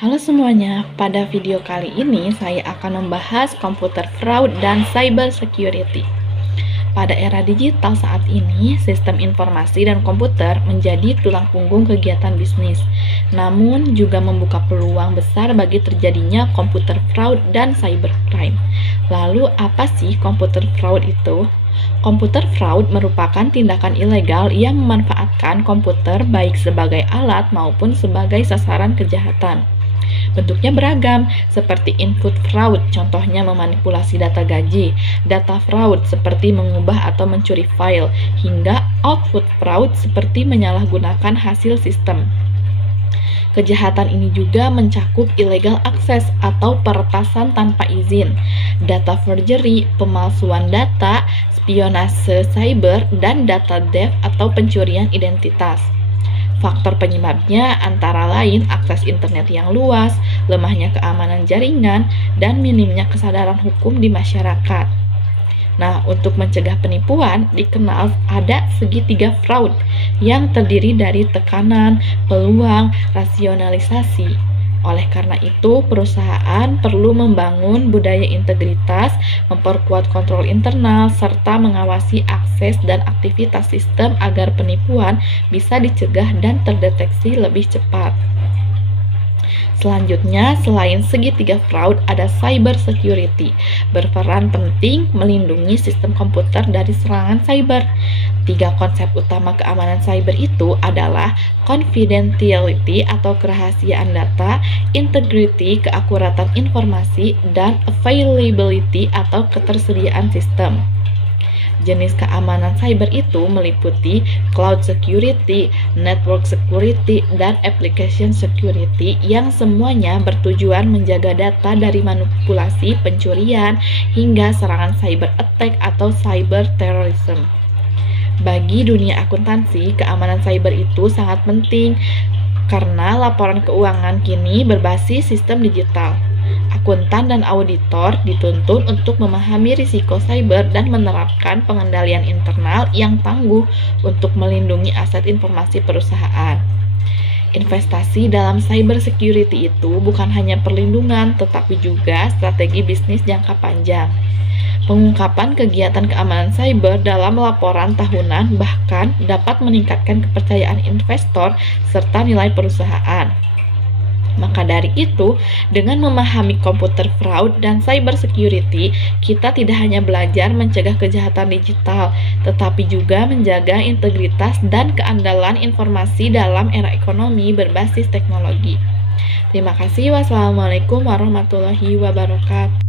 Halo semuanya, pada video kali ini saya akan membahas komputer fraud dan cyber security. Pada era digital saat ini, sistem informasi dan komputer menjadi tulang punggung kegiatan bisnis, namun juga membuka peluang besar bagi terjadinya komputer fraud dan cybercrime. Lalu, apa sih komputer fraud itu? Komputer fraud merupakan tindakan ilegal yang memanfaatkan komputer baik sebagai alat maupun sebagai sasaran kejahatan. Bentuknya beragam, seperti input fraud, contohnya memanipulasi data gaji, data fraud seperti mengubah atau mencuri file, hingga output fraud seperti menyalahgunakan hasil sistem. Kejahatan ini juga mencakup illegal access atau peretasan tanpa izin, data forgery, pemalsuan data, spionase cyber, dan data theft atau pencurian identitas. Faktor penyebabnya antara lain akses internet yang luas, lemahnya keamanan jaringan, dan minimnya kesadaran hukum di masyarakat. Nah, untuk mencegah penipuan, dikenal ada segitiga fraud yang terdiri dari tekanan, peluang, rasionalisasi. Oleh karena itu, perusahaan perlu membangun budaya integritas, memperkuat kontrol internal, serta mengawasi akses dan aktivitas sistem agar penipuan bisa dicegah dan terdeteksi lebih cepat. Selanjutnya, selain segitiga fraud, ada cyber security, berperan penting melindungi sistem komputer dari serangan cyber. Tiga konsep utama keamanan cyber itu adalah confidentiality atau kerahasiaan data, integrity, keakuratan informasi, dan availability atau ketersediaan sistem. Jenis keamanan cyber itu meliputi cloud security, network security, dan application security yang semuanya bertujuan menjaga data dari manipulasi, pencurian, hingga serangan cyber attack atau cyber terrorism. Bagi dunia akuntansi, keamanan cyber itu sangat penting karena laporan keuangan kini berbasis sistem digital. Akuntan dan auditor dituntut untuk memahami risiko cyber dan menerapkan pengendalian internal yang tangguh untuk melindungi aset informasi perusahaan. Investasi dalam cyber security itu bukan hanya perlindungan, tetapi juga strategi bisnis jangka panjang. Pengungkapan kegiatan keamanan cyber dalam laporan tahunan bahkan dapat meningkatkan kepercayaan investor serta nilai perusahaan. Maka dari itu, dengan memahami komputer fraud dan cyber security, kita tidak hanya belajar mencegah kejahatan digital, tetapi juga menjaga integritas dan keandalan informasi dalam era ekonomi berbasis teknologi. Terima kasih. Wassalamualaikum warahmatullahi wabarakatuh.